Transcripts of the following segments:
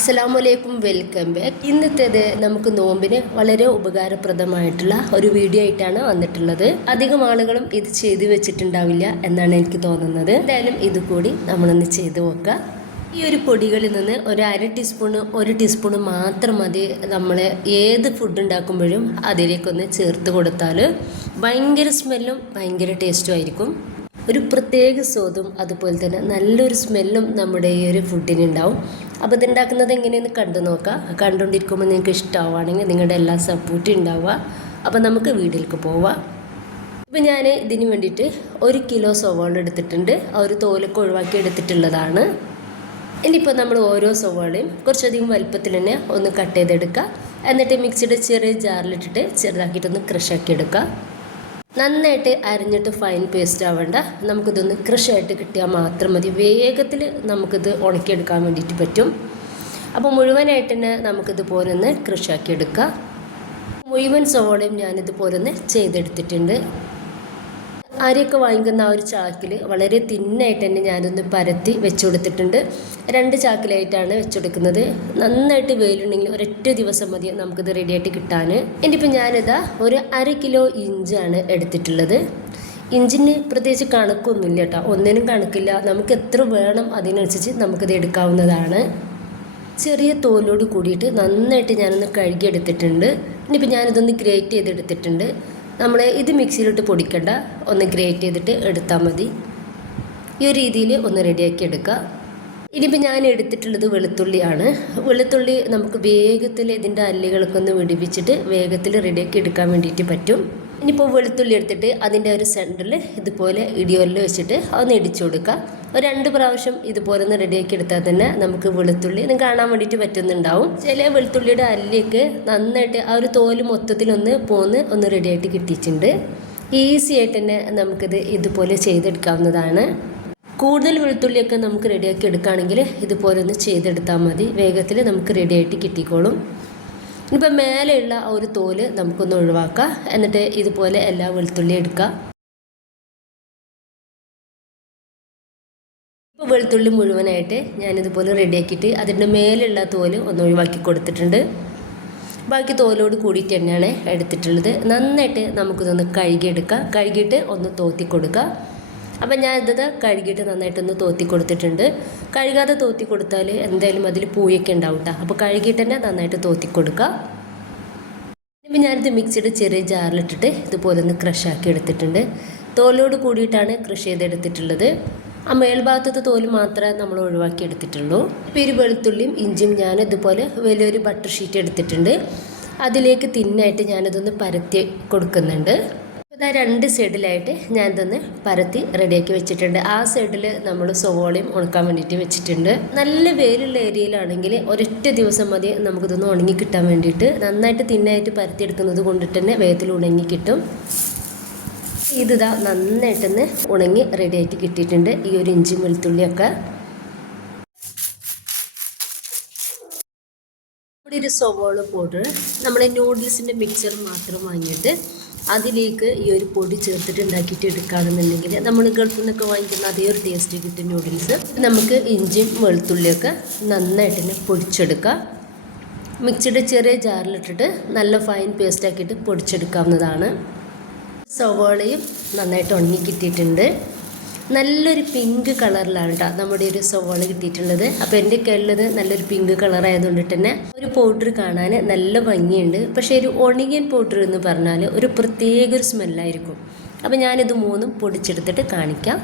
അസ്സലാമലൈക്കും, welcome back. ഇന്നത്തേത് നമുക്ക് നോമ്പിന് വളരെ ഉപകാരപ്രദമായിട്ടുള്ള ഒരു വീഡിയോ ആയിട്ടാണ് വന്നിട്ടുള്ളത്. അധികം ആളുകളും ഇത് ചെയ്തു വെച്ചിട്ടുണ്ടാവില്ല എന്നാണ് എനിക്ക് തോന്നുന്നത്. എന്തായാലും ഇത് കൂടി നമ്മളൊന്ന് ചെയ്തു നോക്കാം. ഈ ഒരു പൊടികളിൽ നിന്ന് ഒരു ഒരു ടീസ്പൂണ് മാത്രം മതി നമ്മൾ ഏത് ഫുഡ് ഉണ്ടാക്കുമ്പോഴും അതിലേക്കൊന്ന് ചേർത്ത് കൊടുത്താൽ ഭയങ്കര സ്മെല്ലും ഭയങ്കര ടേസ്റ്റും ആയിരിക്കും. ഒരു പ്രത്യേക സ്വാദും അതുപോലെ തന്നെ നല്ലൊരു സ്മെല്ലും നമ്മുടെ ഈ ഒരു ഫുഡിനുണ്ടാവും. അപ്പോൾ ഇതുണ്ടാക്കുന്നത് എങ്ങനെയെന്ന് കണ്ടു നോക്കാം. കണ്ടുകൊണ്ടിരിക്കുമ്പോൾ നിങ്ങൾക്ക് ഇഷ്ടമാവുകയാണെങ്കിൽ നിങ്ങളുടെ എല്ലാ സപ്പോർട്ടും ഉണ്ടാവുക. അപ്പോൾ നമുക്ക് വീട്ടിലേക്ക് പോവാം. ഇപ്പോൾ ഞാൻ ഇതിന് വേണ്ടിയിട്ട് 1 കിലോ സവാള എടുത്തിട്ടുണ്ട്. ആ ഒരു തോലൊക്കെ ഒഴിവാക്കി എടുത്തിട്ടുള്ളതാണ്. ഇനിയിപ്പോൾ നമ്മൾ ഓരോ സവാളയും കുറച്ചധികം വലുപ്പത്തിൽ തന്നെ ഒന്ന് കട്ട് ചെയ്തെടുക്കുക. എന്നിട്ട് മിക്സിയുടെ ചെറിയ ജാറിലിട്ടിട്ട് ചെറുതാക്കിയിട്ടൊന്ന് ക്രഷാക്കി എടുക്കുക. നന്നായിട്ട് അരിഞ്ഞിട്ട് ഫൈൻ പേസ്റ്റ് ആവേണ്ട, നമുക്കിതൊന്ന് ക്രഷായിട്ട് കിട്ടിയാൽ മാത്രം മതി. വേഗത്തിൽ നമുക്കിത് ഉണക്കിയെടുക്കാൻ വേണ്ടിയിട്ട് പറ്റും. അപ്പോൾ മുഴുവനായിട്ട് തന്നെ നമുക്കിതുപോലെ ഒന്ന് ക്രഷാക്കി എടുക്കുക. മുഴുവൻ സവാളയും ഞാനിതുപോലെ ഒന്ന് ചെയ്തെടുത്തിട്ടുണ്ട്. അരിയൊക്കെ വാങ്ങിക്കുന്ന ആ ഒരു ചാക്കിൽ വളരെ തിന്നായിട്ട് തന്നെ ഞാനൊന്ന് പരത്തി വെച്ച് കൊടുത്തിട്ടുണ്ട്. 2 ചാക്കിലായിട്ടാണ് വെച്ചെടുക്കുന്നത്. നന്നായിട്ട് വെയിലുണ്ടെങ്കിൽ ഒരൊറ്റ ദിവസം മതി നമുക്കിത് റെഡിയായിട്ട് കിട്ടാൻ. ഇനിയിപ്പോൾ ഞാനിതാ ഒരു 1/2 കിലോ ഇഞ്ചാണ് എടുത്തിട്ടുള്ളത്. ഇഞ്ചിന് പ്രത്യേകിച്ച് കണക്കൊന്നുമില്ല കേട്ടോ, ഒന്നിനും കണക്കില്ല. നമുക്ക് എത്ര വേണം അതിനനുസരിച്ച് നമുക്കിത് എടുക്കാവുന്നതാണ്. ചെറിയ തോലോട് കൂടിയിട്ട് നന്നായിട്ട് ഞാനൊന്ന് കഴുകിയെടുത്തിട്ടുണ്ട്. ഇനിയിപ്പോൾ ഞാനിതൊന്ന് ഗ്രേറ്റ് ചെയ്തെടുത്തിട്ടുണ്ട്. നമ്മൾ ഇത് മിക്സിയിലിട്ട് പൊടിക്കണ്ട, ഒന്ന് ഗ്രേറ്റ് ചെയ്തിട്ട് എടുത്താൽ മതി. ഈ ഒരു രീതിയിൽ ഒന്ന് റെഡിയാക്കി എടുക്കുക. ഇനിയിപ്പോൾ ഞാൻ എടുത്തിട്ടുള്ളത് വെളുത്തുള്ളിയാണ്. വെളുത്തുള്ളി നമുക്ക് വേഗത്തിൽ ഇതിൻ്റെ അല്ലികളൊക്കെ ഒന്ന് വെടിപ്പിച്ചിട്ട് വേഗത്തിൽ റെഡിയാക്കി എടുക്കാൻ വേണ്ടിയിട്ട് പറ്റും. ഇനിയിപ്പോൾ വെളുത്തുള്ളി എടുത്തിട്ട് അതിൻ്റെ ഒരു സെൻറ്ററിൽ ഇതുപോലെ ഇടിയോലിൽ വെച്ചിട്ട് ഒന്ന് ഇടിച്ചു കൊടുക്കുക. ഒരു 2 പ്രാവശ്യം ഇതുപോലെ ഒന്ന് റെഡിയാക്കി എടുത്താൽ തന്നെ നമുക്ക് വെളുത്തുള്ളി ഒന്ന് കാണാൻ വേണ്ടിയിട്ട് പറ്റുന്നുണ്ടാവും. ചില വെളുത്തുള്ളിയുടെ അല്ലിയൊക്കെ നന്നായിട്ട് ആ ഒരു തോല് മൊത്തത്തിലൊന്ന് ഒന്ന് റെഡിയായിട്ട് കിട്ടിയിട്ടുണ്ട്. ഈസി ആയിട്ട് തന്നെ നമുക്കിത് ഇതുപോലെ ചെയ്തെടുക്കാവുന്നതാണ്. കൂടുതൽ വെളുത്തുള്ളിയൊക്കെ നമുക്ക് റെഡിയാക്കി എടുക്കുകയാണെങ്കിൽ ഇതുപോലെ ഒന്ന് ചെയ്തെടുത്താൽ മതി. വേഗത്തിൽ നമുക്ക് റെഡിയായിട്ട് കിട്ടിക്കോളും. ഇനിയിപ്പോൾ മേലെയുള്ള ആ ഒരു തോല് നമുക്കൊന്ന് ഒഴിവാക്കാം. എന്നിട്ട് ഇതുപോലെ എല്ലാ വെളുത്തുള്ളി എടുക്കുക. ഇപ്പോൾ വെളുത്തുള്ളി മുഴുവനായിട്ട് ഞാനിതുപോലെ റെഡിയാക്കിയിട്ട് അതിൻ്റെ മേലെയുള്ള തോല് ഒന്ന് ഒഴിവാക്കി കൊടുത്തിട്ടുണ്ട്. ബാക്കി തോലോട് കൂടിയിട്ട് തന്നെയാണ് എടുത്തിട്ടുള്ളത്. നന്നായിട്ട് നമുക്കിതൊന്ന് കഴുകിയെടുക്കാം. കഴുകിയിട്ട് ഒന്ന് തോത്തി കൊടുക്കുക. അപ്പം ഞാൻ ഇത് കഴുകിയിട്ട് നന്നായിട്ടൊന്ന് തോത്തി കൊടുത്തിട്ടുണ്ട്. കഴുകാതെ തോത്തി കൊടുത്താൽ എന്തായാലും അതിൽ പൂയൊക്കെ ഉണ്ടാവും കേട്ടോ. അപ്പോൾ കഴുകിയിട്ട് തന്നെ നന്നായിട്ട് തോത്തി കൊടുക്കുക. ഇപ്പം ഞാനിത് മിക്സിയുടെ ചെറിയ ജാറിലിട്ടിട്ട് ഇതുപോലെ ഒന്ന് ക്രഷാക്കി എടുത്തിട്ടുണ്ട്. തോലോട് കൂടിയിട്ടാണ് ക്രഷ് ചെയ്തെടുത്തിട്ടുള്ളത്. ആ മേൽഭാഗത്തെ തോല് മാത്രമേ നമ്മൾ ഒഴിവാക്കി എടുത്തിട്ടുള്ളൂ. ഇപ്പോൾ ഈ വെളുത്തുള്ളിയും ഇഞ്ചിയും ഞാൻ ഇതുപോലെ വലിയൊരു ബട്ടർ ഷീറ്റ് എടുത്തിട്ടുണ്ട്. അതിലേക്ക് തിന്നായിട്ട് ഞാനിതൊന്ന് പരത്തി കൊടുക്കുന്നുണ്ട്. ഇതാ 2 സൈഡിലായിട്ട് ഞാനിതൊന്ന് പരത്തി റെഡിയാക്കി വെച്ചിട്ടുണ്ട്. ആ സൈഡിൽ നമ്മൾ സവോളയും ഉണക്കാൻ വേണ്ടിയിട്ട് വെച്ചിട്ടുണ്ട്. നല്ല വെയിലുള്ള ഏരിയയിലാണെങ്കിൽ ഒരൊറ്റ ദിവസം മതി നമുക്കിതൊന്ന് ഉണങ്ങി കിട്ടാൻ വേണ്ടിയിട്ട്. നന്നായിട്ട് തിന്നായിട്ട് പരത്തിയെടുക്കുന്നത് കൊണ്ടിട്ട് തന്നെ വേഗത്തിൽ ഉണങ്ങി കിട്ടും. ഇതിതാ നന്നായിട്ടൊന്ന് ഉണങ്ങി റെഡിയായിട്ട് കിട്ടിയിട്ടുണ്ട്. ഈ ഒരു ഇഞ്ചിയും വെളുത്തുള്ളിയൊക്കെ ഇവിടെ ഒരു സവോള പൗഡർ, നമ്മുടെ നൂഡിൽസിൻ്റെ മിക്സർ മാത്രം വാങ്ങിയിട്ട് അതിലേക്ക് ഈ ഒരു പൊടി ചേർത്തിട്ട് ഉണ്ടാക്കിയിട്ട് എടുക്കുകയാണെന്നുണ്ടെങ്കിൽ നമ്മൾ ഗൾഫിൽ നിന്നൊക്കെ വാങ്ങിക്കുന്ന അതേ ഒരു ടേസ്റ്റ് കിട്ടും നൂഡിൽസ്. നമുക്ക് ഇഞ്ചിയും വെളുത്തുള്ളിയൊക്കെ നന്നായിട്ട് തന്നെ പൊടിച്ചെടുക്കാം. മിക്സിയുടെ ചെറിയ ജാറിലിട്ടിട്ട് നല്ല ഫൈൻ പേസ്റ്റ് ആക്കിയിട്ട് പൊടിച്ചെടുക്കാവുന്നതാണ്. സവാളയും നന്നായിട്ട് ഉണങ്ങി കിട്ടിയിട്ടുണ്ട്. നല്ലൊരു പിങ്ക് കളറിലാണ് കേട്ടോ നമ്മുടെ ഒരു സവാള കിട്ടിയിട്ടുള്ളത്. അപ്പോൾ എൻ്റെ കയ്യിലുള്ളത് നല്ലൊരു പിങ്ക് കളർ ആയതുകൊണ്ടിട്ട് തന്നെ ഒരു പൗഡർ കാണാൻ നല്ല ഭംഗിയുണ്ട്. പക്ഷേ ഒരു ഒണിയൻ പൗഡർ എന്ന് പറഞ്ഞാൽ ഒരു പ്രത്യേക ഒരു സ്മെല്ലായിരിക്കും. അപ്പോൾ ഞാനിത് 3 പൊടിച്ചെടുത്തിട്ട് കാണിക്കാം.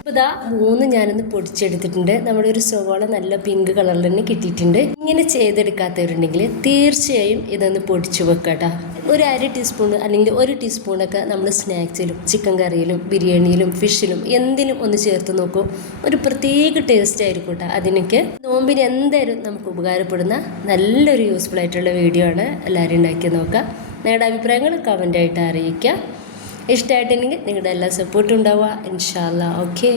അപ്പോൾ ഇതാ 3 ഞാനൊന്ന് പൊടിച്ചെടുത്തിട്ടുണ്ട്. നമ്മുടെ ഒരു സവാള നല്ല പിങ്ക് കളറിൽ തന്നെ കിട്ടിയിട്ടുണ്ട്. ഇങ്ങനെ ചെയ്തെടുക്കാത്തവരുണ്ടെങ്കിൽ തീർച്ചയായും ഇതൊന്ന് പൊടിച്ചു വെക്കാം. ഒരു 1/2 ടീസ്പൂൺ അല്ലെങ്കിൽ 1 ടീസ്പൂണൊക്കെ നമ്മൾ സ്നാക്സിലും ചിക്കൻ കറിയിലും ബിരിയാണിയിലും ഫിഷിലും എന്തിനും ഒന്ന് ചേർത്ത് നോക്കും. ഒരു പ്രത്യേക ടേസ്റ്റ് ആയിരിക്കും കേട്ടോ അതിനൊക്കെ. നോമ്പിന് എന്തായാലും നമുക്ക് ഉപകാരപ്പെടുന്ന നല്ലൊരു യൂസ്ഫുൾ ആയിട്ടുള്ള വീഡിയോ ആണ്. എല്ലാവരും ഉണ്ടാക്കി നോക്കുക. നിങ്ങളുടെ അഭിപ്രായങ്ങൾ കമൻ്റായിട്ട് അറിയിക്കുക. ഇഷ്ടമായിട്ടുണ്ടെങ്കിൽ നിങ്ങളുടെ എല്ലാ സപ്പോർട്ടും ഉണ്ടാവുക. ഇൻഷാ അല്ലാ. ഓക്കെ.